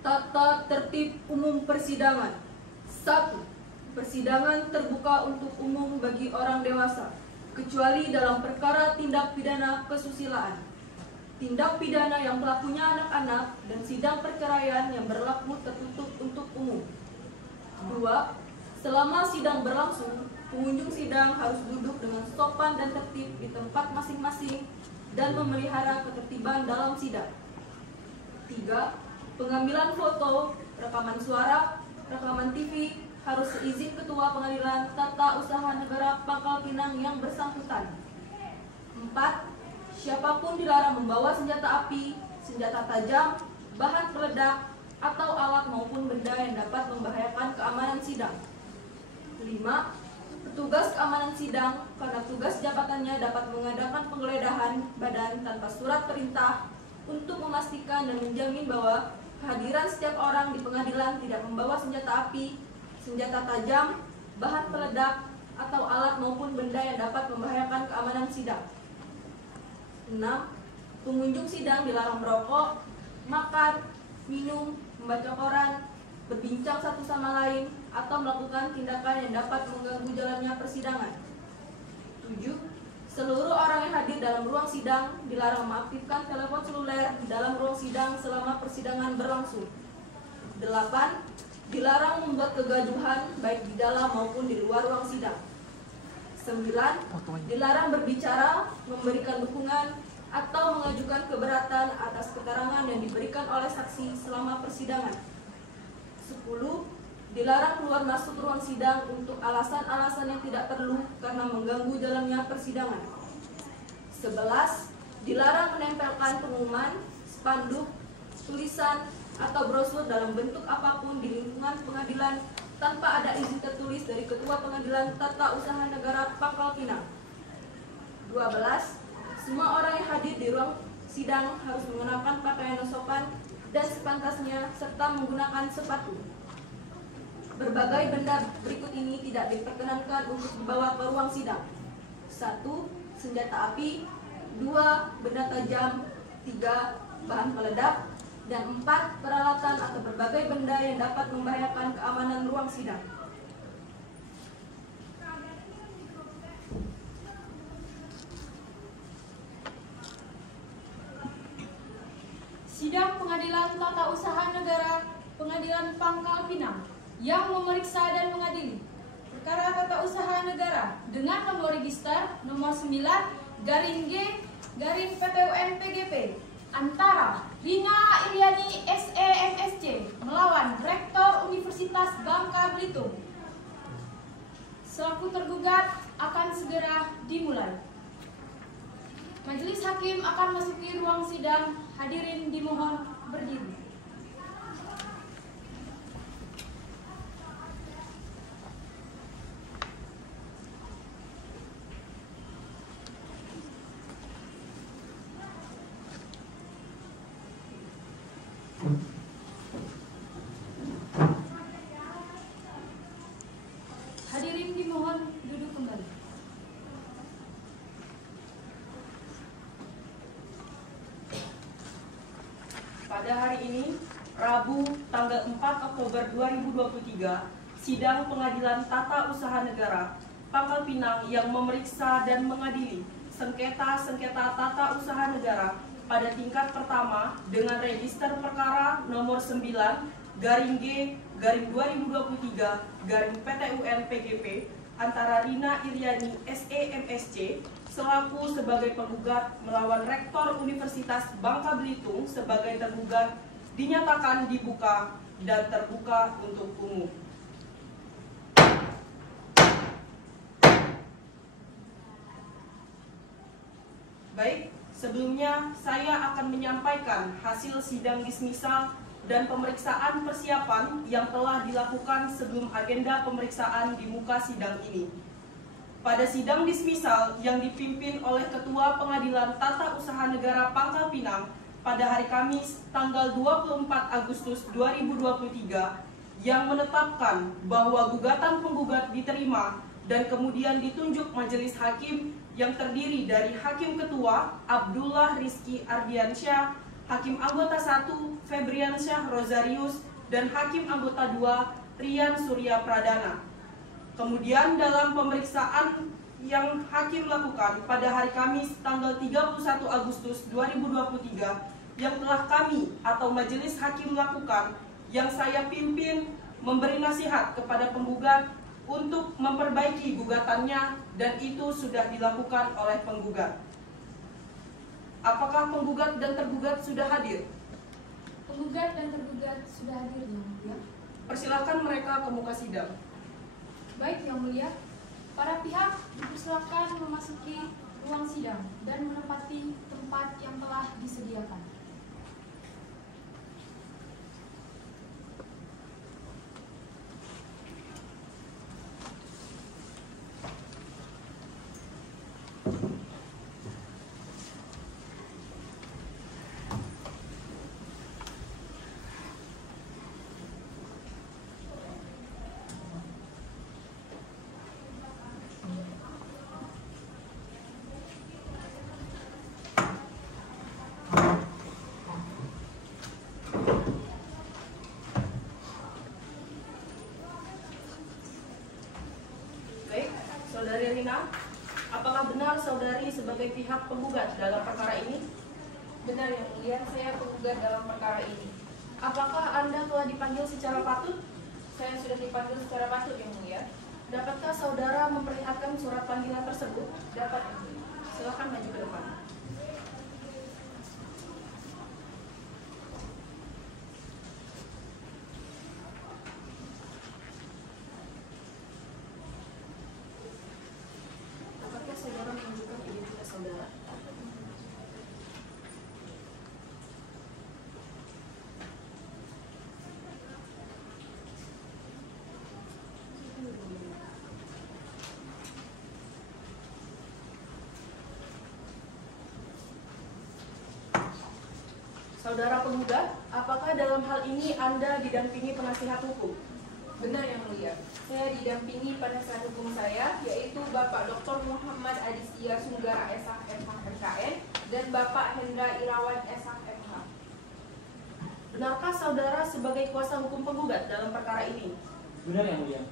Tata tertib umum persidangan. 1. Persidangan terbuka untuk umum bagi orang dewasa, kecuali dalam perkara tindak pidana kesusilaan, tindak pidana yang pelakunya anak-anak, dan sidang perceraian yang berlaku tertutup untuk umum. 2. Selama sidang berlangsung, pengunjung sidang harus duduk dengan sopan dan tertib di tempat masing-masing dan memelihara ketertiban dalam sidang. 3. Pengambilan foto, rekaman suara, rekaman TV harus seizin Ketua Pengadilan Tata Usaha Negara Pangkal Pinang yang bersangkutan. 4. Siapapun dilarang membawa senjata api, senjata tajam, bahan peledak, atau alat maupun benda yang dapat membahayakan keamanan sidang. 5. Petugas keamanan sidang karena tugas jabatannya dapat mengadakan penggeledahan badan tanpa surat perintah untuk memastikan dan menjamin bahwa kehadiran setiap orang di pengadilan tidak membawa senjata api, senjata tajam, bahan peledak, atau alat maupun benda yang dapat membahayakan keamanan sidang. 6. Pengunjung sidang dilarang merokok, makan, minum, membaca koran, berbincang satu sama lain, atau melakukan tindakan yang dapat mengganggu jalannya persidangan. 7. Seluruh orang yang hadir dalam ruang sidang dilarang mengaktifkan telepon seluler dalam ruang sidang selama persidangan berlangsung. 8. Dilarang membuat kegaduhan baik di dalam maupun di luar ruang sidang. 9. Dilarang berbicara, memberikan dukungan, atau mengajukan keberatan atas keterangan yang diberikan oleh saksi selama persidangan. 10. Dilarang keluar masuk ruang sidang untuk alasan-alasan yang tidak perlu karena mengganggu jalannya persidangan. 11. Dilarang menempelkan pengumuman, spanduk, tulisan, atau brosur dalam bentuk apapun di lingkungan pengadilan tanpa ada izin tertulis dari Ketua Pengadilan Tata Usaha Negara Pangkal Pinang. 12. Semua orang yang hadir di ruang sidang harus mengenakan pakaian yang sopan dan sepantasnya serta menggunakan sepatu. Berbagai benda berikut ini tidak diperkenankan untuk dibawa ke ruang sidang. 1. Senjata api. 2. Benda tajam. 3. Bahan peledak. Dan 4. Peralatan atau berbagai benda yang dapat membahayakan keamanan ruang sidang. Sidang Pengadilan Tata Usaha Negara Pengadilan Pangkal Pinang yang memeriksa dan mengadili perkara tata usaha negara dengan nomor register nomor 9-G-PTUN-PGP antara Rina Iriani SEMSC melawan Rektor Universitas Bangka Belitung. Selaku tergugat akan segera dimulai. Majelis hakim akan masuki ruang sidang. Hadirin dimohon berdiri. Hadirin dimohon duduk kembali. Pada hari ini, Rabu, tanggal 4 Oktober 2023, sidang Pengadilan Tata Usaha Negara Pangkal Pinang yang memeriksa dan mengadili sengketa-sengketa tata usaha negara pada tingkat pertama dengan register perkara nomor 9-G-2023-PTUN-PGP antara Rina Iriani SEMSC selaku sebagai penggugat melawan Rektor Universitas Bangka Belitung sebagai tergugat dinyatakan dibuka dan terbuka untuk umum. Baik, sebelumnya saya akan menyampaikan hasil sidang dismisal dan pemeriksaan persiapan yang telah dilakukan sebelum agenda pemeriksaan di muka sidang ini. Pada sidang dismisal yang dipimpin oleh Ketua Pengadilan Tata Usaha Negara Pangkal Pinang pada hari Kamis tanggal 24 Agustus 2023 yang menetapkan bahwa gugatan penggugat diterima dan kemudian ditunjuk majelis hakim yang terdiri dari Hakim Ketua Abdullah Rizky Ardiansyah, Hakim Anggota 1 Febriansyah Rosarius, dan Hakim Anggota 2 Rian Surya Pradana. Kemudian dalam pemeriksaan yang hakim lakukan pada hari Kamis tanggal 31 Agustus 2023 yang telah kami atau majelis hakim lakukan, yang saya pimpin, memberi nasihat kepada penggugat untuk memperbaiki gugatannya, dan itu sudah dilakukan oleh penggugat. Apakah penggugat dan tergugat sudah hadir? Penggugat dan tergugat sudah hadir, Yang Mulia. Persilakan mereka ke muka sidang. Baik, Yang Mulia. Para pihak dipersilakan memasuki ruang sidang dan menempati tempat yang telah disediakan. Saudari Rina, apakah benar saudari sebagai pihak penggugat dalam perkara ini? Benar, Yang Mulia, saya penggugat dalam perkara ini. Apakah Anda telah dipanggil secara patut? Saya sudah dipanggil secara patut, Yang Mulia. Dapatkah saudara memperlihatkan surat panggilan tersebut? Dapat, Yang Mulia. Silakan maju ke depan. Dapatkah saudara menunjukkan identitas saudara? Saudara penggugat, apakah dalam hal ini Anda didampingi penasihat hukum? Benar, Yang Mulia. Saya didampingi penasihat hukum saya, yaitu Bapak Dr. Muhammad Aditya Sunggara SH MH MKN dan Bapak Hendra Irawan SH MH. Benarkah saudara sebagai kuasa hukum penggugat dalam perkara ini? Benar, Yang Mulia.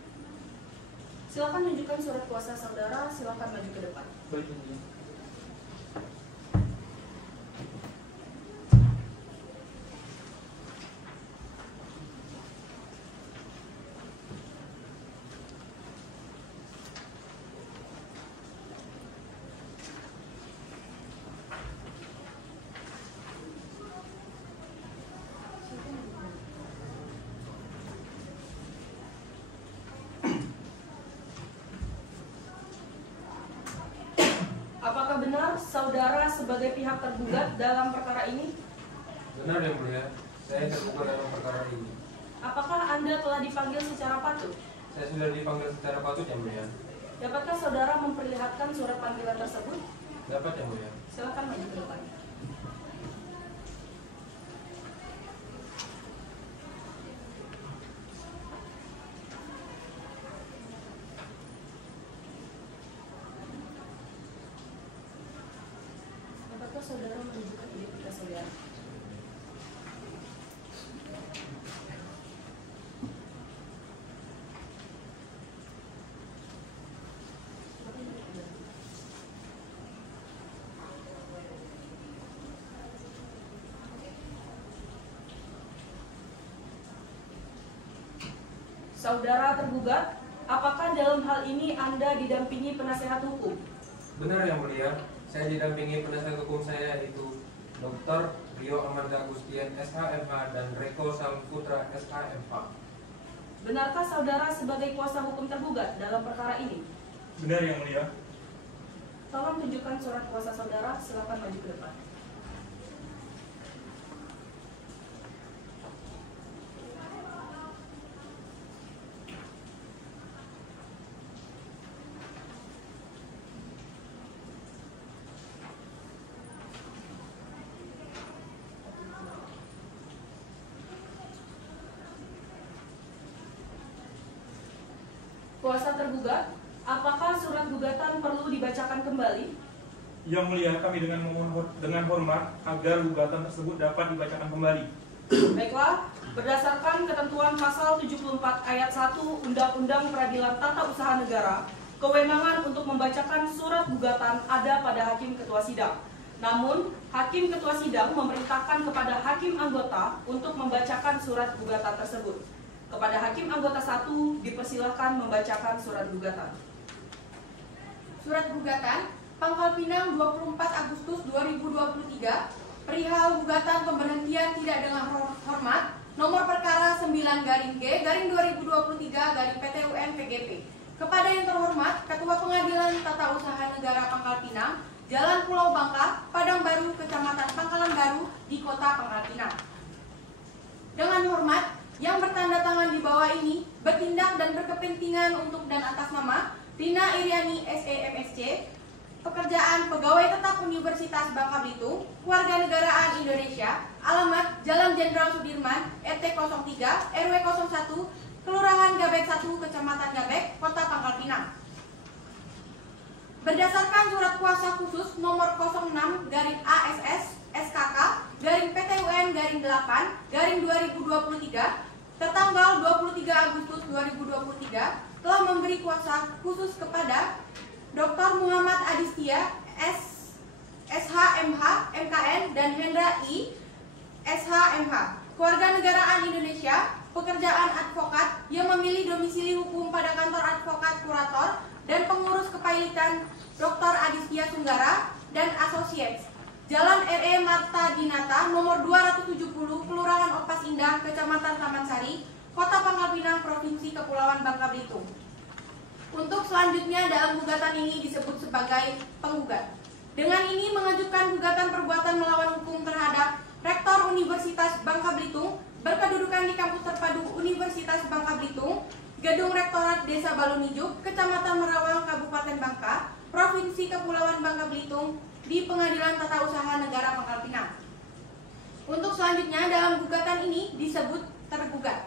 Silakan tunjukkan surat kuasa saudara, silakan maju ke depan. Baik, Yang Mulia. Apakah benar saudara sebagai pihak tergugat dalam perkara ini? Benar, Yang Mulia. Saya tergugat dalam perkara ini. Apakah Anda telah dipanggil secara patut? Saya sudah dipanggil secara patut, Yang Mulia. Dapatkah saudara memperlihatkan surat panggilan tersebut? Dapat, Yang Mulia. Silakan maju ke depan. Dapatkah saudara menunjukkan identitas saudara? Saudara tergugat, apakah dalam hal ini Anda didampingi penasehat hukum? Benar, Yang Mulia. Saya didampingi penasihat hukum saya, yaitu Dr. Rio Amanda Agustian SHMH dan Reko Samputra SHMH. Benarkah saudara sebagai kuasa hukum tergugat dalam perkara ini? Benar, Yang Mulia. Tolong tunjukkan surat kuasa saudara, silakan maju ke depan. Kuasa tergugat, apakah surat gugatan perlu dibacakan kembali? Yang mulia, kami dengan hormat agar gugatan tersebut dapat dibacakan kembali. Baiklah, berdasarkan ketentuan pasal 74 ayat 1 Undang-Undang Peradilan Tata Usaha Negara, kewenangan untuk membacakan surat gugatan ada pada hakim ketua sidang. Namun, hakim ketua sidang memerintahkan kepada hakim anggota untuk membacakan surat gugatan tersebut. Kepada hakim anggota 1 dipersilahkan membacakan surat gugatan. Surat gugatan Pangkal Pinang 24 Agustus 2023 perihal gugatan pemberhentian tidak dengan hormat nomor perkara 9-G/2023-PT-UN-PGP kepada yang terhormat Ketua Pengadilan Tata Usaha Negara Pangkal Pinang, Jalan Pulau Bangka, Padang Baru, Kecamatan Pangkalan Baru di Kota Pangkal Pinang. Dengan hormat, yang bertanda tangan di bawah ini bertindak dan berkepentingan untuk dan atas nama Rina Iriani SEMSC, pekerjaan pegawai tetap Universitas Bangka Belitung, Kewarganegaraan Indonesia, alamat Jalan Jenderal Sudirman, RT 03, RW 01, Kelurahan Gabek 1, Kecamatan Gabek, Kota Pangkal Pinang. Berdasarkan surat kuasa khusus nomor 06-ASS SKK /PTUN-8/2023 tertanggal 23 Agustus 2023 telah memberi kuasa khusus kepada Dr. Muhammad Adistia SHMH MKN dan Hendra I SHMH, Kewarganegaraan Indonesia, pekerjaan advokat yang memilih domisili hukum pada kantor advokat kurator dan pengurus kepailitan Dr. Adistia Sunggara dan Associates, Jalan RE Marta Dinata, nomor 270, Kelurahan Opas Indah, Kecamatan Taman Sari, Kota Pangkal Pinang, Provinsi Kepulauan Bangka Belitung. Untuk selanjutnya dalam gugatan ini disebut sebagai penggugat. Dengan ini mengajukan gugatan perbuatan melawan hukum terhadap Rektor Universitas Bangka Belitung berkedudukan di Kampus Terpadu Universitas Bangka Belitung, Gedung Rektorat Desa Balunijuk, Kecamatan Merawang, Kabupaten Bangka, Provinsi Kepulauan Bangka Belitung, di Pengadilan Tata Usaha Negara Pangkal Pinang. Untuk selanjutnya dalam gugatan ini disebut tergugat.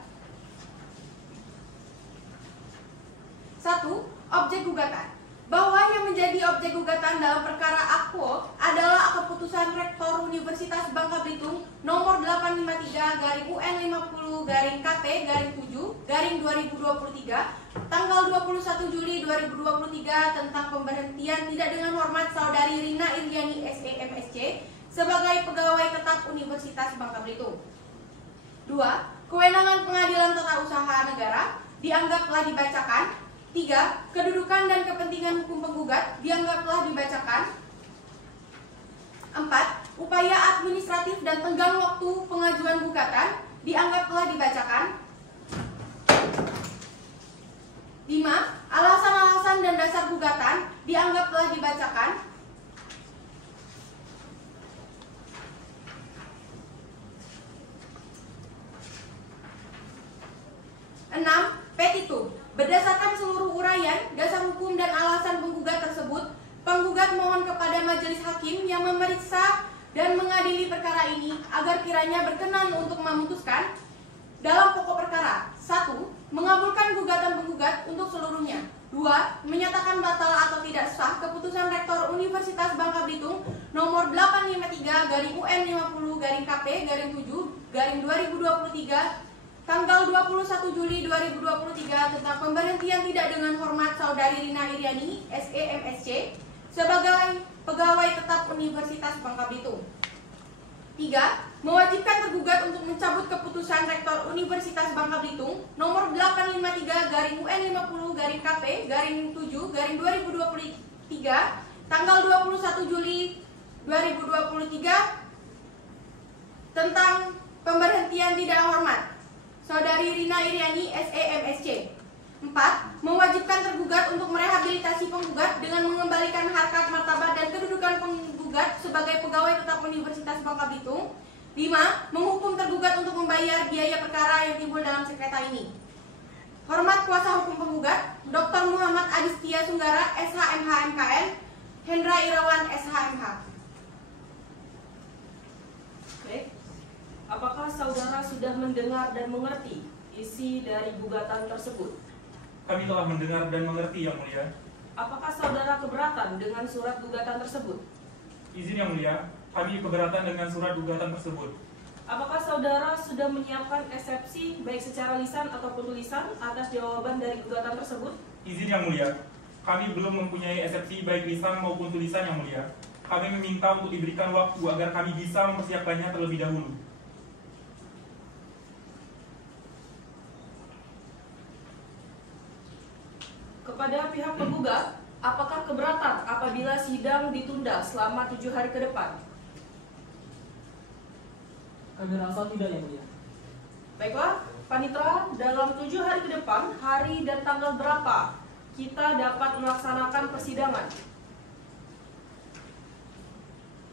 1. Objek gugatan. Bahwa yang menjadi objek gugatan dalam perkara akwo adalah keputusan Rektor Universitas Bangka Belitung nomor 853/UN50-KP-7/2023 tanggal 21 Juli 2023 tentang pemberhentian tidak dengan hormat Saudari Rina Iriani SEMSC sebagai pegawai tetap Universitas Bangka Belitung. 2. Kewenangan Pengadilan Tata Usaha Negara dianggaplah dibacakan. 3. Kedudukan dan kepentingan hukum penggugat dianggaplah dibacakan. 4. Upaya administratif dan tenggang waktu pengajuan gugatan dianggaplah dibacakan. 5. Alasan-alasan dan dasar gugatan dianggaplah dibacakan. 6. Petitum. Berdasarkan seluruh uraian, dasar hukum dan alasan penggugat tersebut, penggugat mohon kepada majelis hakim yang memeriksa dan mengadili perkara ini agar kiranya berkenan untuk memutuskan dalam pokok perkara. 1. Mengabulkan gugatan penggugat untuk seluruhnya. 2. Menyatakan batal atau tidak sah keputusan Rektor Universitas Bangka Belitung nomor 853/UN50-KP-7/2023 tanggal 21 Juli 2023 tentang pemberhentian tidak dengan hormat Saudari Rina Iriani SEMSC sebagai pegawai tetap Universitas Bangka Belitung. 3. Mewajibkan tergugat untuk mencabut keputusan Rektor Universitas Bangka Belitung nomor 853/UN50-KP-7/2023 tanggal 21 Juli 2023 tentang pemberhentian tidak hormat Saudari Rina Iriani SEMSC. 4. Mewajibkan tergugat untuk merehabilitasi penggugat dengan mengembalikan harkat, martabat, dan kedudukan penggugat sebagai pegawai tetap Universitas Bangka Belitung. 5. Menghukum tergugat untuk membayar biaya perkara yang timbul dalam sengketa ini. Hormat kuasa hukum penggugat, Dr. Muhammad Adistia Sunggara SHMH MKN, Hendra Irawan SHMH. Baik. Apakah saudara sudah mendengar dan mengerti isi dari gugatan tersebut? Kami telah mendengar dan mengerti, Yang Mulia. apakah saudara keberatan dengan surat gugatan tersebut? Izin yang mulia, kami keberatan dengan surat gugatan tersebut. Apakah saudara sudah menyiapkan eksepsi baik secara lisan ataupun tulisan atas jawaban dari gugatan tersebut? Izin yang mulia, kami belum mempunyai eksepsi baik lisan maupun tulisan yang mulia. Kami meminta untuk diberikan waktu agar kami bisa mempersiapkannya terlebih dahulu. Kepada pihak penggugat, apakah keberatan apabila sidang ditunda selama 7 hari ke depan? Kami rasa tidak, yang mulia. Baiklah, Panitra, dalam 7 hari ke depan, hari dan tanggal berapa kita dapat melaksanakan persidangan?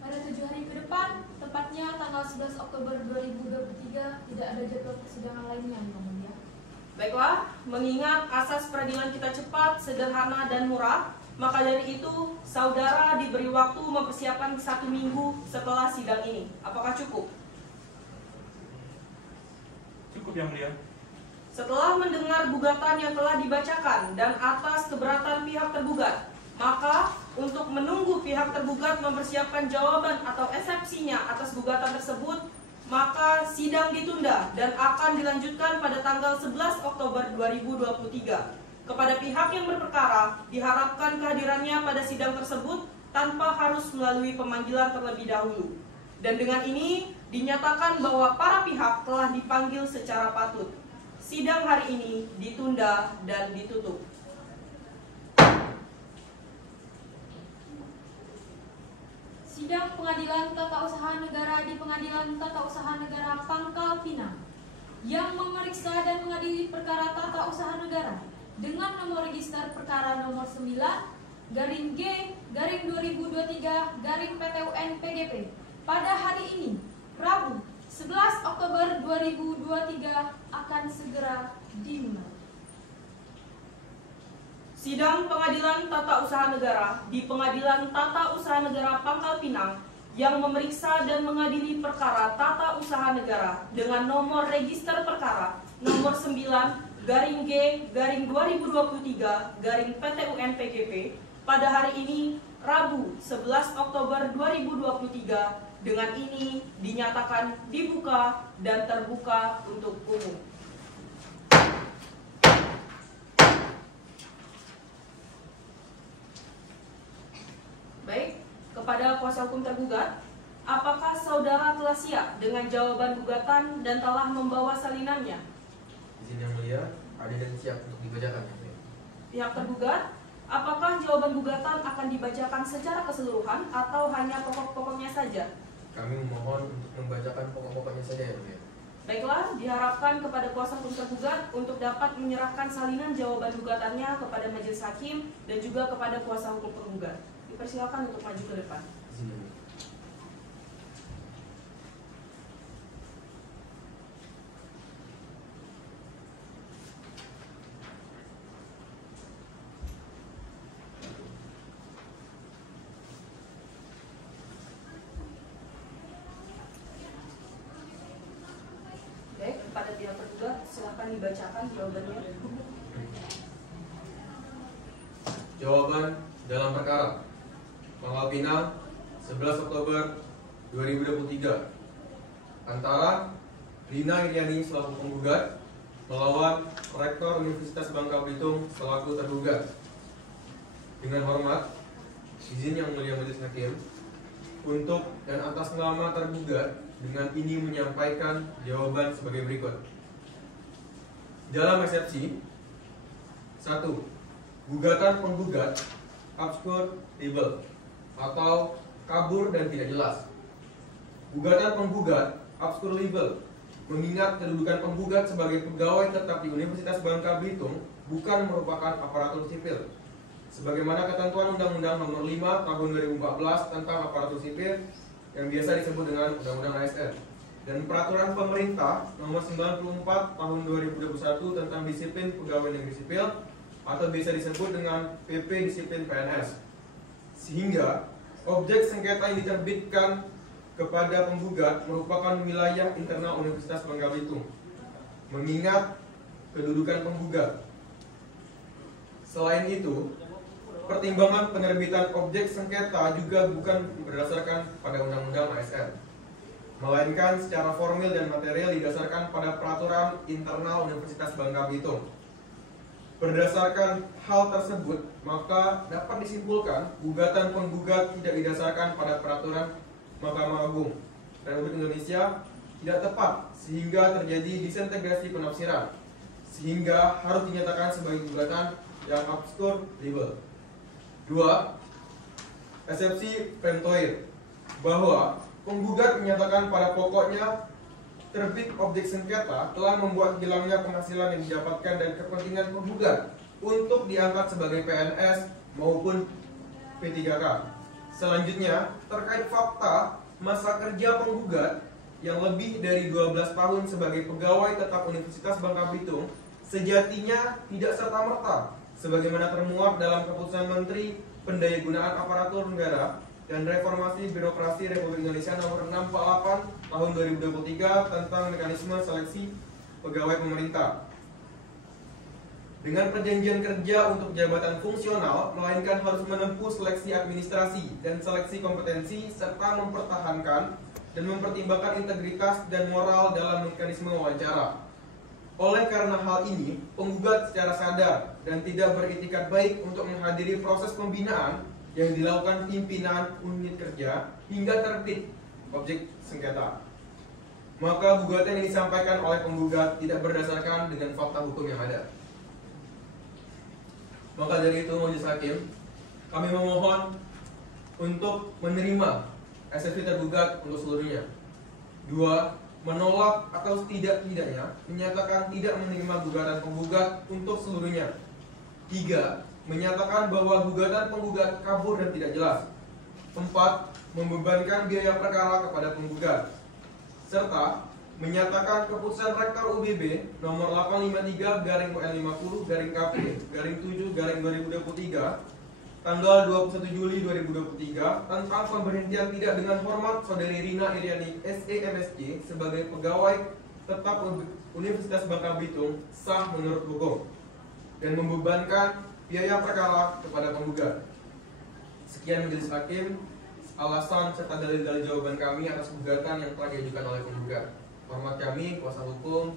Pada 7 hari ke depan, tepatnya tanggal 11 Oktober 2023, tidak ada jadwal persidangan lainnya, yang mulia. Baiklah, mengingat asas peradilan kita cepat, sederhana, dan murah, maka dari itu saudara diberi waktu mempersiapkan 1 minggu setelah sidang ini. Apakah cukup? Cukup yang mulia. Setelah mendengar gugatan yang telah dibacakan dan atas keberatan pihak tergugat, maka untuk menunggu pihak tergugat mempersiapkan jawaban atau eksepsinya atas gugatan tersebut, maka sidang ditunda dan akan dilanjutkan pada tanggal 11 Oktober 2023. Kepada pihak yang berperkara, diharapkan kehadirannya pada sidang tersebut tanpa harus melalui pemanggilan terlebih dahulu. Dan dengan ini, dinyatakan bahwa para pihak telah dipanggil secara patut. Sidang hari ini ditunda dan ditutup. Sidang Pengadilan Tata Usaha Negara di Pengadilan Tata Usaha Negara Pangkal Pinang yang memeriksa dan mengadili perkara tata usaha negara dengan nomor register perkara nomor 9-G-2023-PTUN PGP pada hari ini, Rabu 11 Oktober 2023 akan segera dimulai. Sidang Pengadilan Tata Usaha Negara di Pengadilan Tata Usaha Negara Pangkal Pinang yang memeriksa dan mengadili perkara tata usaha negara dengan nomor register perkara nomor 9-G-2023-PTUN PGP pada hari ini, Rabu 11 Oktober 2023, dengan ini dinyatakan dibuka dan terbuka untuk umum. Baik, kepada kuasa hukum tergugat, apakah saudara telah siap dengan jawaban gugatan dan telah membawa salinannya? Izin yang mulia, ada dan siap untuk dibacakan. Pihak tergugat, apakah jawaban gugatan akan dibacakan secara keseluruhan atau hanya pokok-pokoknya saja? Kami memohon untuk membacakan pokok-pokoknya saja, yang mulia. Baiklah, diharapkan kepada kuasa hukum tergugat untuk dapat menyerahkan salinan jawaban gugatannya kepada majelis hakim dan juga kepada kuasa hukum tergugat. Dipersilakan untuk maju ke depan. Izin yang mulia. Baik, kepada pihak tergugat silakan dibacakan jawabannya. Jawaban dalam perkara Pangkal Pinang 11 Oktober 2023 antara Lina Iriani selaku penggugat melawan Rektor Universitas Bangka Belitung selaku tergugat. Dengan hormat, izin yang mulia majelis hakim, untuk dan atas nama tergugat dengan ini menyampaikan jawaban sebagai berikut. Dalam eksepsi 1. Gugatan penggugat obscure libel atau kabur dan tidak jelas. Gugatan penggugat obscure libel mengingat kedudukan penggugat sebagai pegawai tetap di Universitas Bangka Belitung bukan merupakan aparatur sipil, sebagaimana ketentuan Undang-Undang Nomor 5 Tahun 2014 tentang aparatur sipil yang biasa disebut dengan Undang-Undang ASN, dan Peraturan Pemerintah Nomor 94 Tahun 2021 tentang Disiplin Pegawai Negeri Sipil atau bisa disebut dengan PP Disiplin PNS. Sehingga objek sengketa yang diterbitkan kepada penggugat merupakan wilayah internal Universitas Bangka Belitung, mengingat kedudukan penggugat. Selain itu, pertimbangan penerbitan objek sengketa juga bukan berdasarkan pada Undang-Undang ASN, melainkan secara formil dan material didasarkan pada peraturan internal Universitas Bangka Belitung. Berdasarkan hal tersebut, maka dapat disimpulkan gugatan penggugat tidak didasarkan pada peraturan Mahkamah Agung Republik Indonesia tidak tepat sehingga terjadi disintegrasi penafsiran, sehingga harus dinyatakan sebagai gugatan yang abskur libel. 2. Eksepsi pentoir, bahwa penggugat menyatakan pada pokoknya terbit objek sengketa telah membuat hilangnya penghasilan yang didapatkan dan kepentingan penggugat untuk diangkat sebagai PNS maupun P3K. Selanjutnya, terkait fakta masa kerja penggugat yang lebih dari 12 tahun sebagai pegawai tetap Universitas Bangka Belitung sejatinya tidak serta-merta sebagaimana termuat dalam Keputusan Menteri Pendayagunaan Aparatur Negara dan Reformasi Birokrasi Republik Indonesia Nomor 648 Tahun 2023 tentang mekanisme seleksi pegawai pemerintah. Dengan perjanjian kerja untuk jabatan fungsional, melainkan harus menempuh seleksi administrasi dan seleksi kompetensi serta mempertahankan dan mempertimbangkan integritas dan moral dalam mekanisme wawancara. Oleh karena hal ini, penggugat secara sadar dan tidak beritikat baik untuk menghadiri proses pembinaan yang dilakukan pimpinan unit kerja hingga terbit objek sengketa. Maka gugatan yang disampaikan oleh penggugat tidak berdasarkan dengan fakta hukum yang ada. Maka dari itu, majelis hakim, kami memohon untuk menerima eksepsi tergugat untuk seluruhnya. 2. Menolak atau setidak-tidaknya menyatakan tidak menerima gugatan penggugat untuk seluruhnya. 3. Menyatakan bahwa gugatan penggugat kabur dan tidak jelas. 4. Membebankan biaya perkara kepada penggugat. Serta menyatakan keputusan Rektor UBB nomor 853/50/KP/7/2023 tanggal 21 Juli 2023 tentang pemberhentian tidak dengan hormat Saudari Rina Iriani SE/MSc sebagai pegawai tetap Universitas Bangka Belitung sah menurut hukum dan membebankan biaya perkara kepada penggugat. Sekian majelis hakim alasan serta dalil-dalil jawaban kami atas gugatan yang telah diajukan oleh penggugat. Hormat kami, kuasa hukum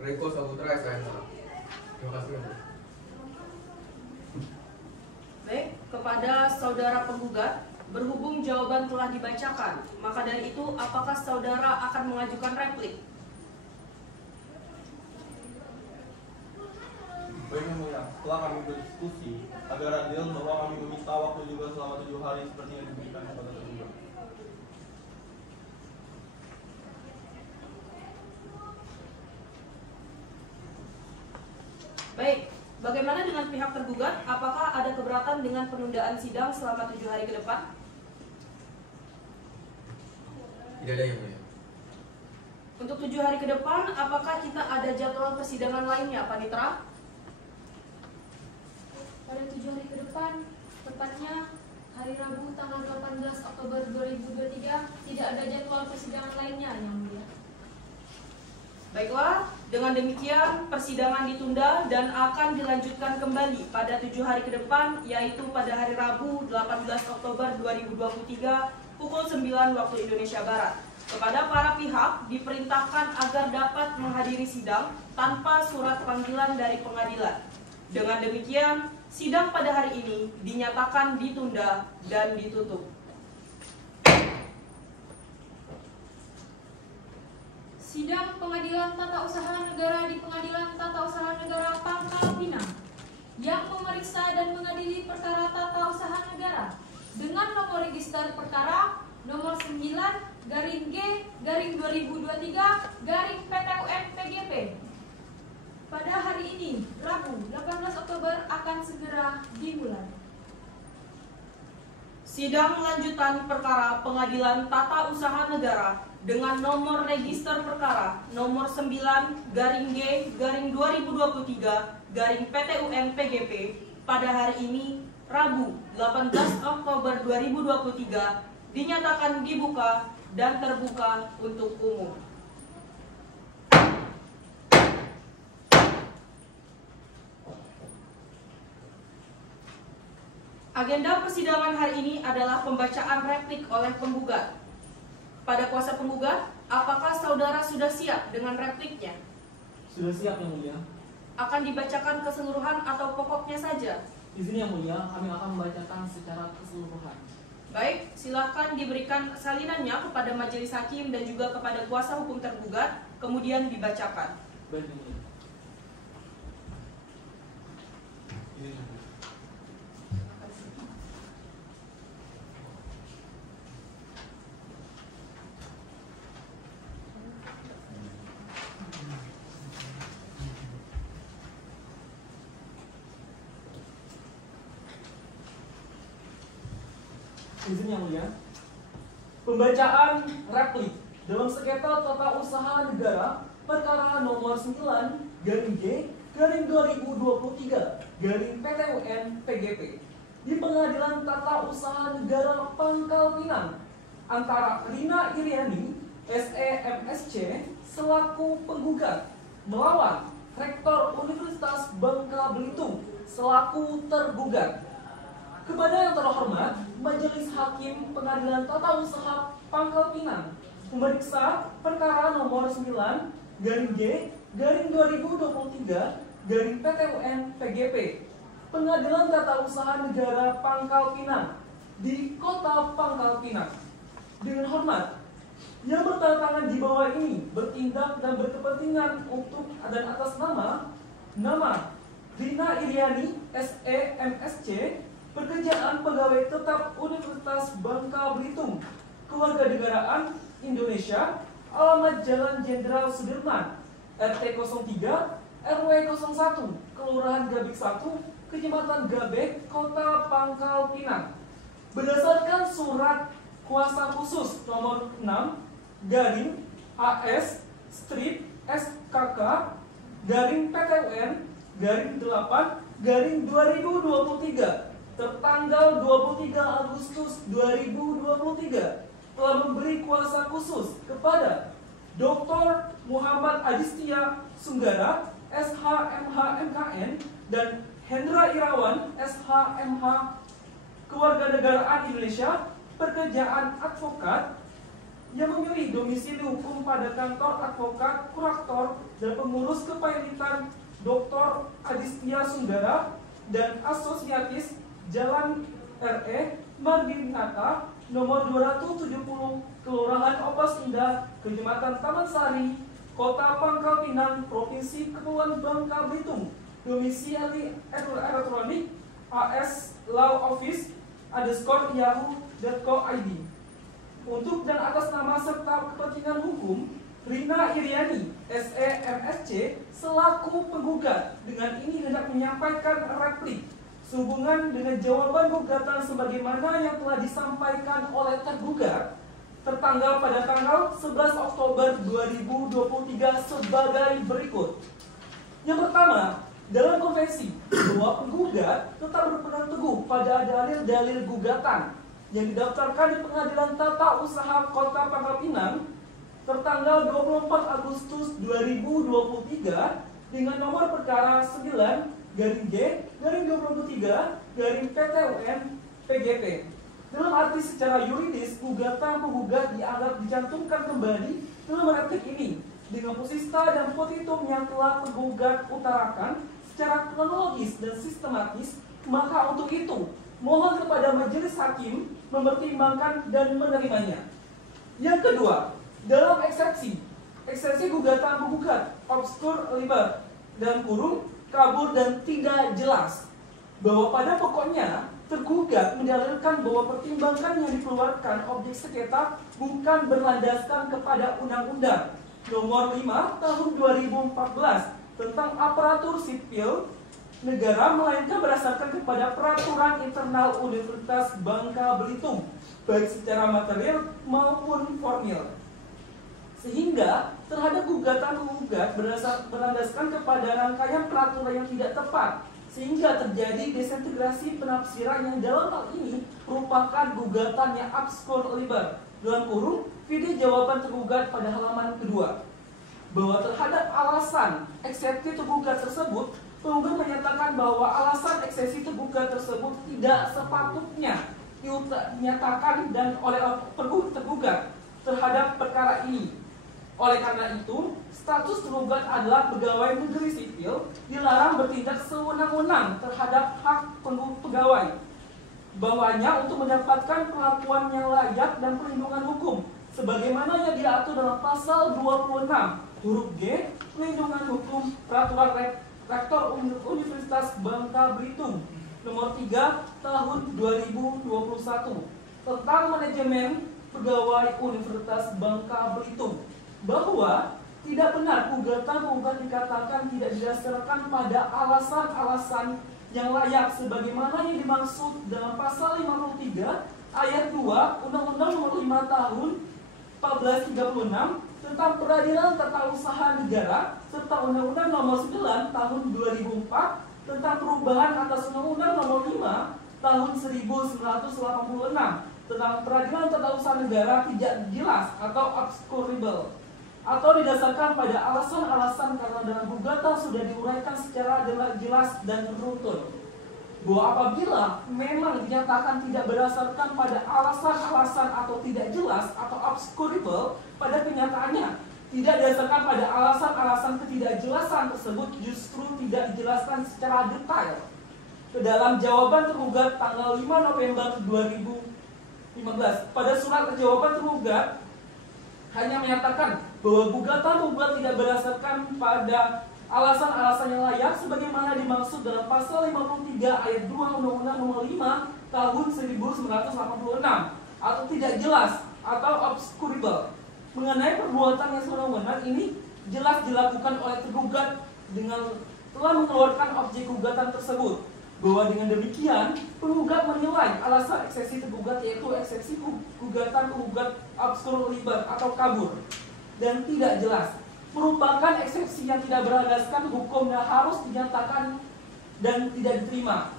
Reko Saputra SMH. Terima kasih. Baik, kepada saudara penggugat, berhubung jawaban telah dibacakan, maka dari itu apakah saudara akan mengajukan replik? Baik yang mulia, setelah kami berdiskusi agar adil bahwa kami meminta waktu juga selama 7 hari seperti yang diberikan kepada tergugat. Baik, bagaimana dengan pihak tergugat? Apakah ada keberatan dengan penundaan sidang selama 7 hari ke depan? Tidak ada yang mulia. Untuk 7 hari ke depan, apakah kita ada jadwal persidangan lainnya, Panitera? Pada 7 hari ke depan, tepatnya hari Rabu tanggal 18 Oktober 2023, tidak ada jadwal persidangan lainnya, Yang Mulia. Baiklah, dengan demikian persidangan ditunda dan akan dilanjutkan kembali pada 7 hari ke depan, yaitu pada hari Rabu 18 Oktober 2023 pukul 9 waktu Indonesia Barat. Kepada para pihak diperintahkan agar dapat menghadiri sidang tanpa surat panggilan dari pengadilan. Dengan demikian, sidang pada hari ini dinyatakan ditunda dan ditutup. Sidang Pengadilan Tata Usaha Negara di Pengadilan Tata Usaha Negara Pangkal Pinang yang memeriksa dan mengadili perkara tata usaha negara dengan nomor register perkara nomor 9-G-2023-PTUN-PGP. Pada hari ini, Rabu 18 Oktober akan segera dimulai. Sidang lanjutan perkara Pengadilan Tata Usaha Negara dengan nomor register perkara nomor 9-G-2023-PTUN-PGP pada hari ini, Rabu 18 Oktober 2023 dinyatakan dibuka dan terbuka untuk umum. Agenda persidangan hari ini adalah pembacaan replik oleh penggugat. Pada kuasa penggugat, apakah saudara sudah siap dengan repliknya? Sudah siap yang mulia. Akan dibacakan keseluruhan atau pokoknya saja? Izin yang mulia, kami akan membacakan secara keseluruhan. Baik, silakan diberikan salinannya kepada majelis hakim dan juga kepada kuasa hukum tergugat, kemudian dibacakan. Baik yang mulia. Izin yang mulia. Pembacaan replik dalam sengketa tata usaha negara perkara nomor 9/G/2023/PTUN-PGP di Pengadilan Tata Usaha Negara Pangkal Pinang antara Rina Iriani, SE/MSC selaku penggugat melawan Rektor Universitas Bangka Belitung selaku tergugat. Kepada yang terhormat, Majelis Hakim Pengadilan Tata Usaha Pangkal Pinang memeriksa perkara nomor 9/G/2023/PTUN-PGP Pengadilan Tata Usaha Negara Pangkal Pinang di Kota Pangkal Pinang. Dengan hormat, yang bertanda tangan di bawah ini bertindak dan berkepentingan untuk dan atas nama Rina Iriani, SE/MSC, pekerjaan pegawai tetap Universitas Bangka Belitung, Kewarganegaraan Indonesia, alamat Jalan Jenderal Sudirman, RT 03, RW 01, Kelurahan Gabik 1, Kecamatan Gabek, Kota Pangkal Pinang. Berdasarkan surat kuasa khusus nomor 6/AS/PTUN/8/2023 tertanggal 23 Agustus 2023 telah memberi kuasa khusus kepada Dr. Muhammad Adistia Sunggara, SH/MH MKN, dan Hendra Irawan, SH/MH Kewarganegaraan Indonesia, pekerjaan advokat, yang memilih domisili hukum pada kantor advokat, kurator, dan pengurus kepailitan Dr. Adistia Sunggara dan asosiatis Jalan RE Mardinata nomor 270, Kelurahan Opas Indah, Kecamatan Taman Sari, Kota Pangkal Pinang, Provinsi Kepulauan Bangka Belitung, domisili elektronik aslaw_office_yahoo.co.id. Untuk dan atas nama serta kepentingan hukum, Rina Iriani, SE/MSC, selaku penggugat, dengan ini hendak menyampaikan replik sehubungan dengan jawaban gugatan sebagaimana yang telah disampaikan oleh tergugat tertanggal pada tanggal 11 Oktober 2023 sebagai berikut. Yang pertama, dalam konvensi bahwa penggugat tetap berpegang teguh pada dalil-dalil gugatan yang didaftarkan di Pengadilan Tata Usaha Kota Pangkal Pinang tertanggal 24 Agustus 2023 dengan nomor perkara 9/G/2023/PTUN-PGP. Dalam arti secara yuridis, gugatan penggugat dianggap dicantumkan kembali dalam replik ini dengan posista dan petitum yang telah penggugat utarakan secara kronologis dan sistematis. Maka untuk itu, mohon kepada majelis hakim mempertimbangkan dan menerimanya. Yang kedua, dalam eksepsi gugatan penggugat obskur liber dan kurung kabur dan tidak jelas, bahwa pada pokoknya tergugat mendalilkan bahwa pertimbangan yang dikeluarkan objek sengketa bukan berlandaskan kepada Undang-Undang Nomor 5 Tahun 2014 tentang aparatur sipil negara, melainkan berdasarkan kepada peraturan internal Universitas Bangka Belitung, baik secara material maupun formil. Sehingga terhadap gugatan penggugat berlandaskan kepada rangkaian peraturan yang tidak tepat, sehingga terjadi desintegrasi penafsiran yang dalam hal ini merupakan gugatan yang abskur liber, dalam kurung video jawaban tergugat pada halaman kedua, bahwa terhadap alasan eksepsi tergugat tersebut Penggugat menyatakan bahwa alasan eksepsi tergugat tersebut tidak sepatutnya dinyatakan dan oleh tergugat terhadap perkara ini. Oleh karena itu, status tergugat adalah pegawai negeri sipil dilarang bertindak sewenang-wenang terhadap hak pegawai bawahnya untuk mendapatkan perlakuan yang layak dan perlindungan hukum sebagaimana yang diatur dalam pasal 26 huruf G Perlindungan Hukum Peraturan Rektor Universitas Bangka Belitung nomor 3 tahun 2021 tentang manajemen pegawai Universitas Bangka Belitung, bahwa tidak benar gugatan dikatakan tidak didasarkan pada alasan-alasan yang layak sebagaimana yang dimaksud dalam pasal 53 ayat 2 Undang-Undang Nomor 5 Tahun 1436 tentang Peradilan Tata Usaha Negara serta Undang-Undang Nomor 9 Tahun 2004 tentang perubahan atas Undang-Undang Nomor 5 Tahun 1986 tentang Peradilan Tata Usaha Negara tidak jelas atau obscurable atau didasarkan pada alasan-alasan karena dalam gugatan sudah diuraikan secara jelas dan beruntun bahwa apabila memang dinyatakan tidak berdasarkan pada alasan-alasan atau tidak jelas atau obscurable pada kenyataannya tidak didasarkan pada alasan-alasan ketidakjelasan tersebut justru tidak dijelaskan secara detail. Ke dalam jawaban tergugat tanggal 5 November 2015 pada surat jawaban tergugat hanya menyatakan bahwa gugatan tidak berdasarkan pada alasan-alasan yang layak sebagaimana dimaksud dalam pasal 53 ayat 2 Undang-Undang Nomor 5 Tahun 1986 atau tidak jelas atau obscurable. Mengenai perbuatan yang sewenang-wenang ini jelas dilakukan oleh tergugat dengan telah mengeluarkan objek gugatan tersebut. Bahwa dengan demikian penggugat menilai alasan eksepsi tergugat yaitu eksepsi gugatan obscurable atau kabur dan tidak jelas merupakan eksepsi yang tidak berlandaskan hukum dan harus dinyatakan dan tidak diterima.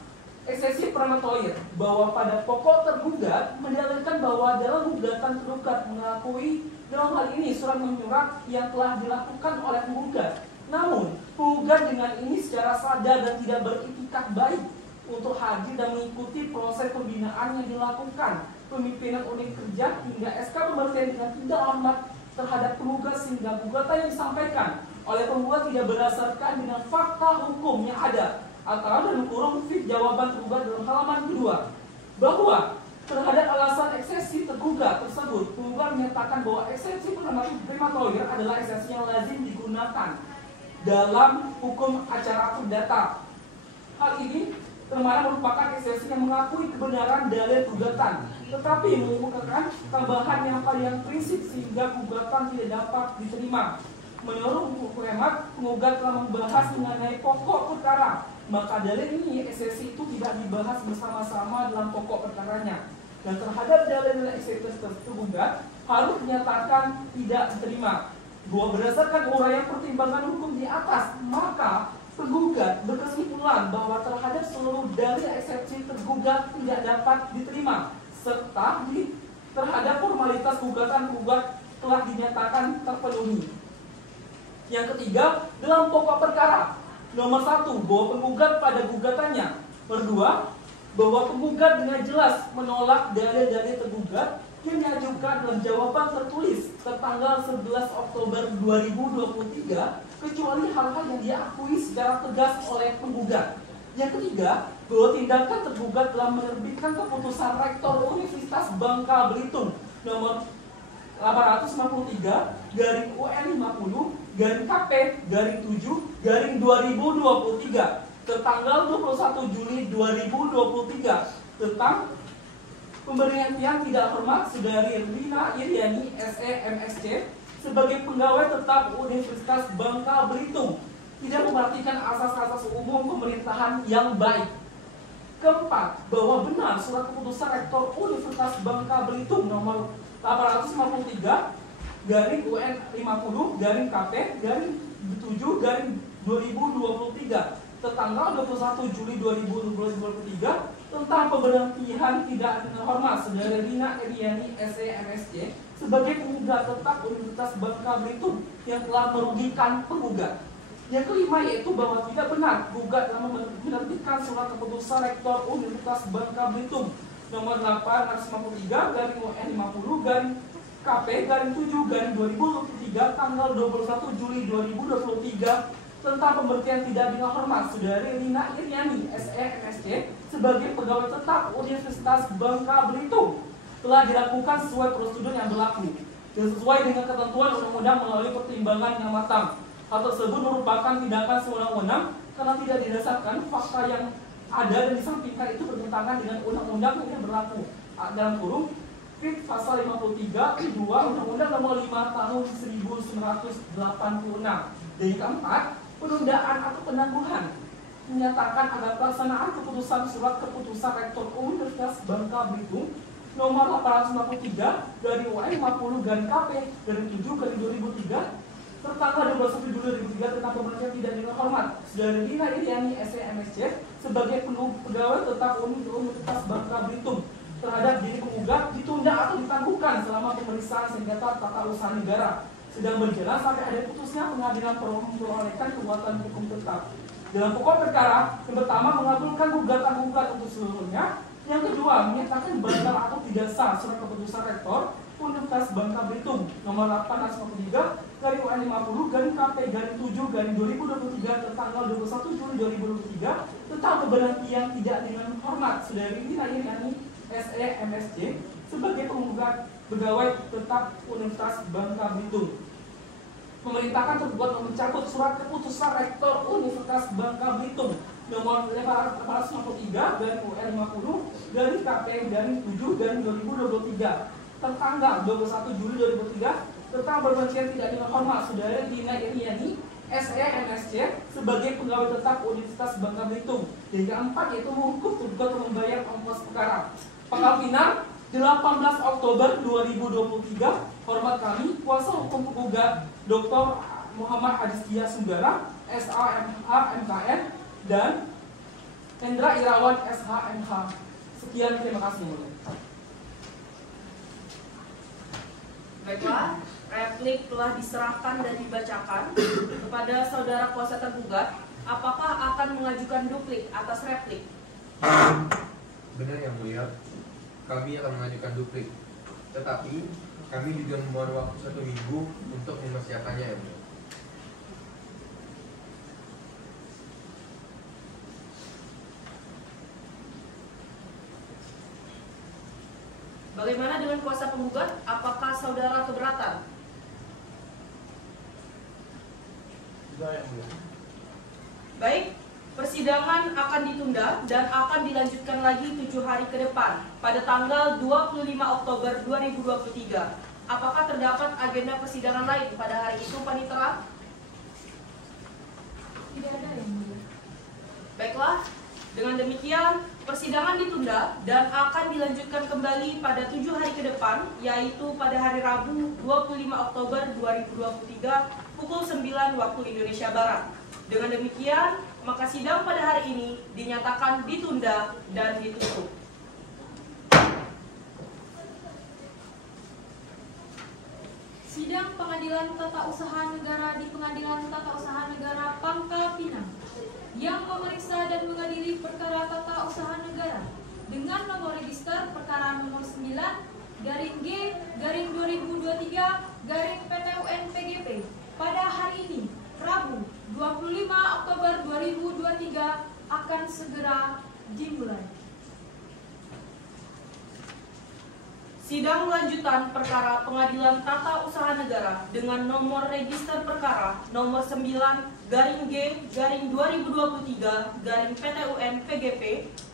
Eksepsi prematur bahwa pada pokok tergugat mendalilkan bahwa dalam gugatan tergugat mengakui dalam hal ini surat menyurat yang telah dilakukan oleh penggugat. Namun penggugat dengan ini secara sadar dan tidak beritikat baik untuk hadir dan mengikuti proses pembinaan yang dilakukan pemimpinan unit kerja hingga SK pemberhentian dengan tidak hormat terhadap penggugat sehingga gugatan yang disampaikan oleh penggugat tidak berdasarkan dengan fakta hukum yang ada atau dalam kurung fit jawaban tergugat dalam halaman kedua bahwa terhadap alasan eksepsi tergugat tersebut penggugat menyatakan bahwa eksepsi prematur adalah eksepsi yang lazim digunakan dalam hukum acara perdata. Hal ini termasuk merupakan eksepsi yang mengakui kebenaran dalil gugatan, tetapi mengemukakan tambahan yang varian prinsip sehingga gugatan tidak dapat diterima. Menurut hukum hemat, penggugat telah membahas mengenai pokok perkara, maka dalil ini eksepsi itu tidak dibahas bersama-sama dalam pokok perkaranya. Dan terhadap dalil eksepsi tergugat harus dinyatakan tidak diterima. Bahwa berdasarkan uraian pertimbangan hukum di atas, maka penggugat berkesimpulan bahwa terhadap seluruh dalil eksepsi tergugat tidak dapat diterima serta terhadap formalitas gugatan penggugat telah dinyatakan terpenuhi. Yang ketiga, dalam pokok perkara nomor 1 bahwa penggugat pada gugatannya. Kedua, bahwa penggugat dengan jelas menolak dalil-dalil tergugat yang diajukan dalam jawaban tertulis tertanggal 11 Oktober 2023 kecuali hal-hal yang diakui secara tegas oleh penggugat. Yang ketiga, bahwa tindakan tergugat dalam menerbitkan keputusan Rektor Universitas Bangka Belitung nomor 850/50/KP/7/2023 tertanggal 21 Juli 2023 tentang pemberhentian tidak hormat saudari Rina Iriani SE MSc sebagai pegawai tetap Universitas Bangka Belitung tidak memperhatikan asas-asas umum pemerintahan yang baik. Keempat, bahwa benar surat keputusan Rektor Universitas Bangka Belitung nomor 850/KP/7/2023 tertanggal 21 Juli 2023 tentang pemberhentian tidak dengan hormat saudara Rina Iriani SE MSc sebagai penggugat tetap Universitas Bangka Belitung yang telah merugikan penggugat. Yang kelima yaitu bahwa tidak benar gugat dalam menerbitkan surat keputusan Rektor Universitas Bangka Belitung nomor 8/50/50/KP/7/2023 tanggal 21 Juli 2023 tentang pemberhentian tidak dengan hormat Saudari Rina Iriani, SE, MSc sebagai pegawai tetap Universitas Bangka Belitung telah dilakukan sesuai prosedur yang berlaku dan sesuai dengan ketentuan undang-undang melalui pertimbangan yang matang. Hal tersebut merupakan tindakan sewenang-wenang karena tidak didasarkan fakta yang ada dan disampingkan itu bertentangan dengan undang-undang yang berlaku. Dalam kurung Fit pasal 53 2 Undang-Undang Nomor 5 Tahun 1986. Dan yang keempat, penundaan atau penangguhan menyatakan agar pelaksanaan keputusan surat keputusan Rektor Universitas Bangka Belitung nomor 853 dari UN 50/KP/7/2003 tertanggal 21 Juli 2003 tentang pemberhentian tidak dengan hormat Saudari Rina Iriani, SE, MSc sebagai pegawai tetap Universitas Bangka Belitung terhadap diri penggugat ditunda atau ditangguhkan selama pemeriksaan sengketa tata usaha negara sedang berjalan sampai ada putusnya pengadilan memperolehkan kekuatan hukum tetap. Dalam pokok perkara, yang pertama mengabulkan gugatan-gugat untuk seluruhnya, yang kedua menyatakan batal atau tidak sah surat keputusan Rektor Universitas Bangka Belitung nomor 8/50/KP/7/2023 tanggal 21 Juli 2023 tentang pemberhentian tidak dengan hormat Saudari Rina Iriani, SE, MSc sebagai penggugat pegawai tetap Universitas Bangka Belitung. Memerintahkan tergugat mencabut surat keputusan Rektor Universitas Bangka Belitung nomor 853 dari UR 50 dari KP/7/2023 tertanggal 21 Juli 2003 tentang pemberhentian tidak dengan hormat Saudari Rina Iriani, SE, MSc sebagai pegawai tetap Universitas Bangka Belitung. Yang keempat yaitu menghukum tergugat membayar ongkos perkara. Pangkal pinang 18 Oktober 2023. Hormat kami, kuasa hukum penggugat Dr. Muhammad Adistia Sunggara, SAMH MKN dan Hendra Irawan SHMH. Sekian, terima kasih. Baiklah, replik telah diserahkan dan dibacakan kepada saudara kuasa tergugat. Apakah akan mengajukan duplik atas replik? Benar yang mulia, kami akan mengajukan duplik. Tetapi kami juga memohon waktu 1 minggu untuk mempersiapkannya ya mulia. Bagaimana dengan kuasa penggugat? Apakah saudara keberatan? Tidak yang mulia. Baik, persidangan akan ditunda dan akan dilanjutkan lagi 7 hari ke depan pada tanggal 25 Oktober 2023. Apakah terdapat agenda persidangan lain pada hari itu, Panitera? Tidak ada yang mulia. Baiklah, dengan demikian persidangan ditunda dan akan dilanjutkan kembali pada 7 hari ke depan, yaitu pada hari Rabu 25 Oktober 2023 pukul 9 waktu Indonesia Barat. Dengan demikian, maka sidang pada hari ini dinyatakan ditunda dan ditutup. Sidang Pengadilan Tata Usaha Negara di Pengadilan Tata Usaha Negara Pangkal Pinang yang memeriksa dan mengadili perkara tata usaha negara dengan nomor register perkara nomor 9/G/2023/PTUN-PGP pada hari ini, Rabu 25 Oktober 2023 akan segera dimulai. Sidang lanjutan perkara Pengadilan Tata Usaha Negara dengan nomor register perkara nomor 9/G/2023/PTUN-PGP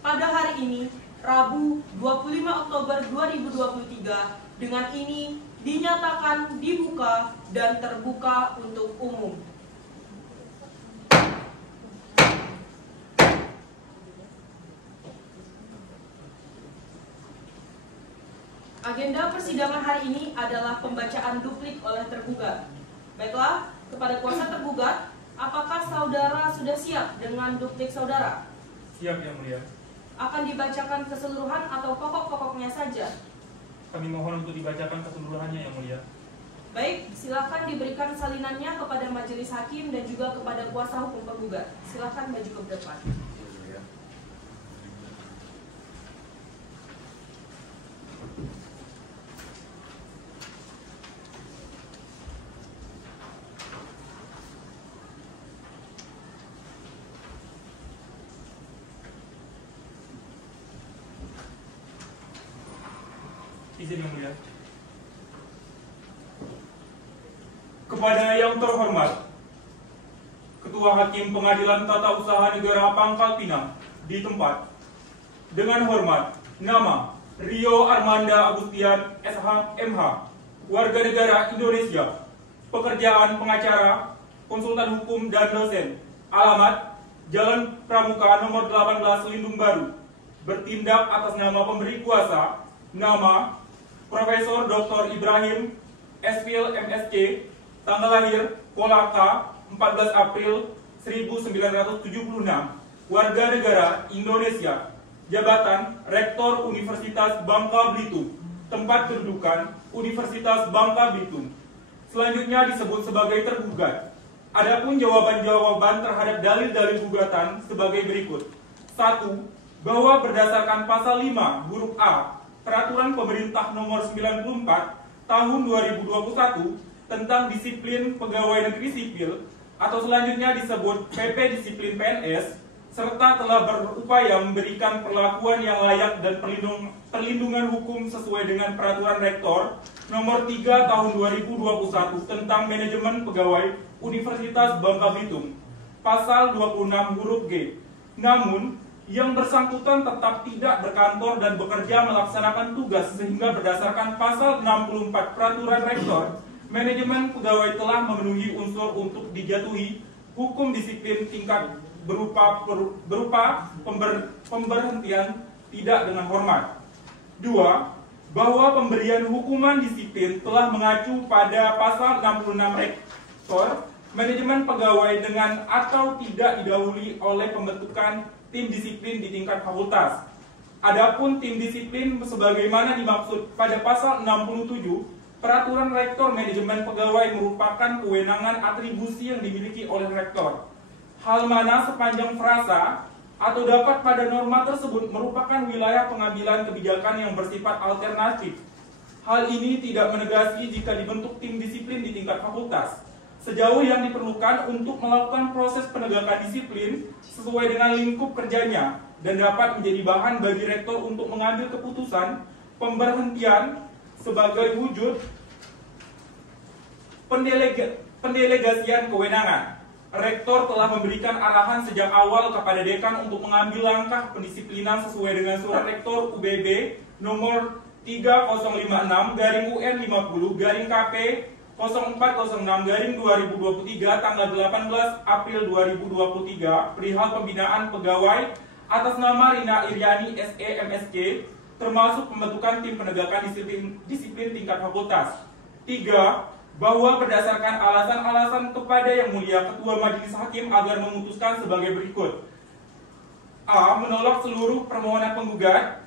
pada hari ini, Rabu 25 Oktober 2023 dengan ini dinyatakan dibuka dan terbuka untuk umum. Agenda persidangan hari ini adalah pembacaan duplik oleh tergugat. Baiklah, kepada kuasa tergugat, apakah saudara sudah siap dengan duplik saudara? Siap yang mulia. Akan dibacakan keseluruhan atau pokok-pokoknya saja? Kami mohon untuk dibacakan keseluruhannya yang mulia. Baik, silakan diberikan salinannya kepada majelis hakim dan juga kepada kuasa hukum penggugat. Silakan maju ke depan. Izin yang mulia. Kepada yang terhormat Ketua Hakim Pengadilan Tata Usaha Negara Pangkal Pinang di tempat, dengan hormat, nama Rio Armanda Agustian SH MH, warga negara Indonesia, pekerjaan pengacara, konsultan hukum dan dosen, alamat Jalan Pramuka nomor 18 Lindung Baru, bertindak atas nama pemberi kuasa, nama Profesor Dr. Ibrahim Esfil MSc, tanggal lahir Kolaka 14 April 1976, warga negara Indonesia, jabatan Rektor Universitas Bangka Belitung, tempat kedudukan Universitas Bangka Belitung. Selanjutnya disebut sebagai tergugat. Adapun jawaban-jawaban terhadap dalil-dalil gugatan sebagai berikut. 1. Bahwa berdasarkan pasal 5 huruf A Peraturan Pemerintah Nomor 94 Tahun 2021 tentang Disiplin Pegawai Negeri Sipil atau selanjutnya disebut PP Disiplin PNS, serta telah berupaya memberikan perlakuan yang layak dan perlindungan hukum sesuai dengan Peraturan Rektor Nomor 3 Tahun 2021 tentang Manajemen Pegawai Universitas Bangka Belitung, Pasal 26 huruf G. Namun, yang bersangkutan tetap tidak berkantor dan bekerja melaksanakan tugas sehingga berdasarkan pasal 64 Peraturan Rektor, manajemen pegawai telah memenuhi unsur untuk dijatuhi hukum disiplin tingkat berupa pemberhentian tidak dengan hormat. 2. Bahwa pemberian hukuman disiplin telah mengacu pada pasal 66 Rektor, manajemen pegawai dengan atau tidak didahului oleh pembentukan tim disiplin di tingkat fakultas. Adapun tim disiplin sebagaimana dimaksud pada pasal 67 Peraturan Rektor Manajemen Pegawai merupakan kewenangan atribusi yang dimiliki oleh rektor. Hal mana sepanjang frasa atau dapat pada norma tersebut merupakan wilayah pengambilan kebijakan yang bersifat alternatif. Hal ini tidak menegasi jika dibentuk tim disiplin di tingkat fakultas, sejauh yang diperlukan untuk melakukan proses penegakan disiplin sesuai dengan lingkup kerjanya dan dapat menjadi bahan bagi rektor untuk mengambil keputusan pemberhentian sebagai wujud pendelegasian kewenangan. Rektor telah memberikan arahan sejak awal kepada dekan untuk mengambil langkah pendisiplinan sesuai dengan surat rektor UBB nomor 3056/UN50/KP 0406/2023 tanggal 18 April 2023 perihal pembinaan pegawai atas nama Rina Iriani SE MSc, termasuk pembentukan tim penegakan disiplin tingkat fakultas. 3. Bahwa berdasarkan alasan-alasan kepada Yang Mulia Ketua Majelis Hakim agar memutuskan sebagai berikut. A. Menolak seluruh permohonan penggugat.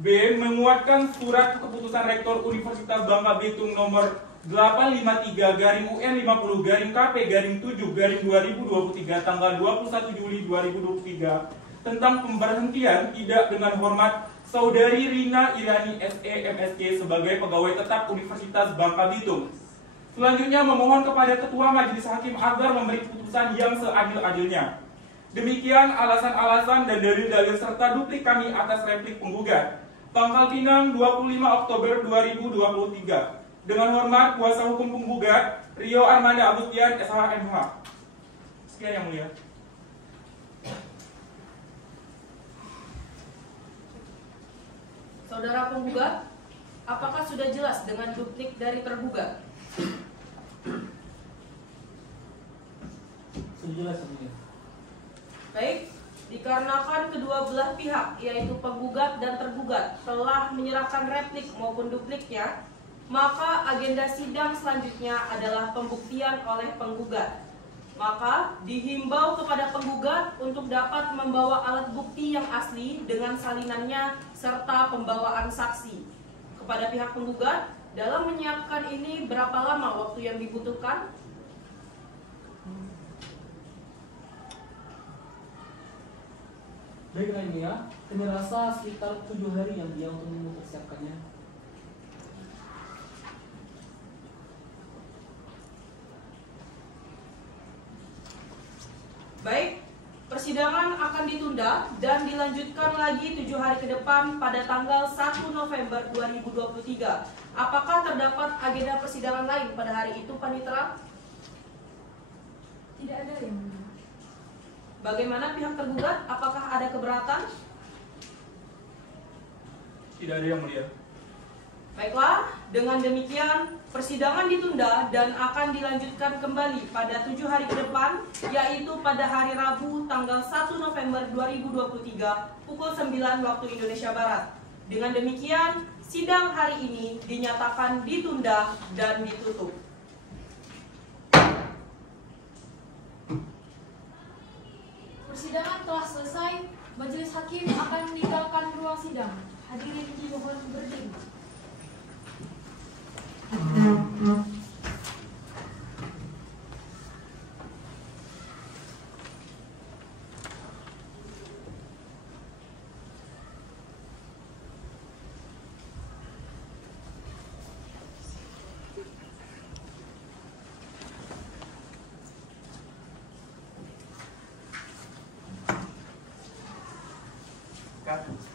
B. Menguatkan surat keputusan Rektor Universitas Bangka Belitung nomor 853/UN50/KP-7/2023 tanggal 21 Juli 2023 tentang pemberhentian tidak dengan hormat Saudari Rina Iriani SE MSc sebagai pegawai tetap Universitas Bangka Belitung. Selanjutnya memohon kepada Ketua Majelis Hakim agar memberi putusan yang seadil-adilnya. Demikian alasan-alasan dan dalil-dalil serta duplik kami atas replik penggugat. Pangkal Pinang, 25 Oktober 2023. Dengan hormat, kuasa hukum penggugat Rio Armanda Agustian SH MH. Sekian Yang Mulia. Saudara penggugat, apakah sudah jelas dengan duplik dari tergugat? Sudah jelas Yang Mulia. Baik, dikarenakan kedua belah pihak, yaitu penggugat dan tergugat, telah menyerahkan replik maupun dupliknya, maka agenda sidang selanjutnya adalah pembuktian oleh penggugat. Maka dihimbau kepada penggugat untuk dapat membawa alat bukti yang asli dengan salinannya serta pembawaan saksi. Kepada pihak penggugat, Dalam menyiapkan ini berapa lama waktu yang dibutuhkan? Baiklah ini ya, kami rasa sekitar 7 hari yang dia untuk mempersiapkannya. Baik, persidangan akan ditunda dan dilanjutkan lagi 7 hari ke depan pada tanggal 1 November 2023. Apakah terdapat agenda persidangan lain pada hari itu, Panitera? Tidak ada yang mulia. Bagaimana pihak tergugat? Apakah ada keberatan? Tidak ada yang mulia. Baiklah, dengan demikian persidangan ditunda dan akan dilanjutkan kembali pada 7 hari ke depan, yaitu pada hari Rabu tanggal 1 November 2023 pukul 9 waktu Indonesia Barat. Dengan demikian, sidang hari ini dinyatakan ditunda dan ditutup. Persidangan telah selesai. Majelis hakim akan meninggalkan ruang sidang. Hadirin dimohon berdiri. Cut.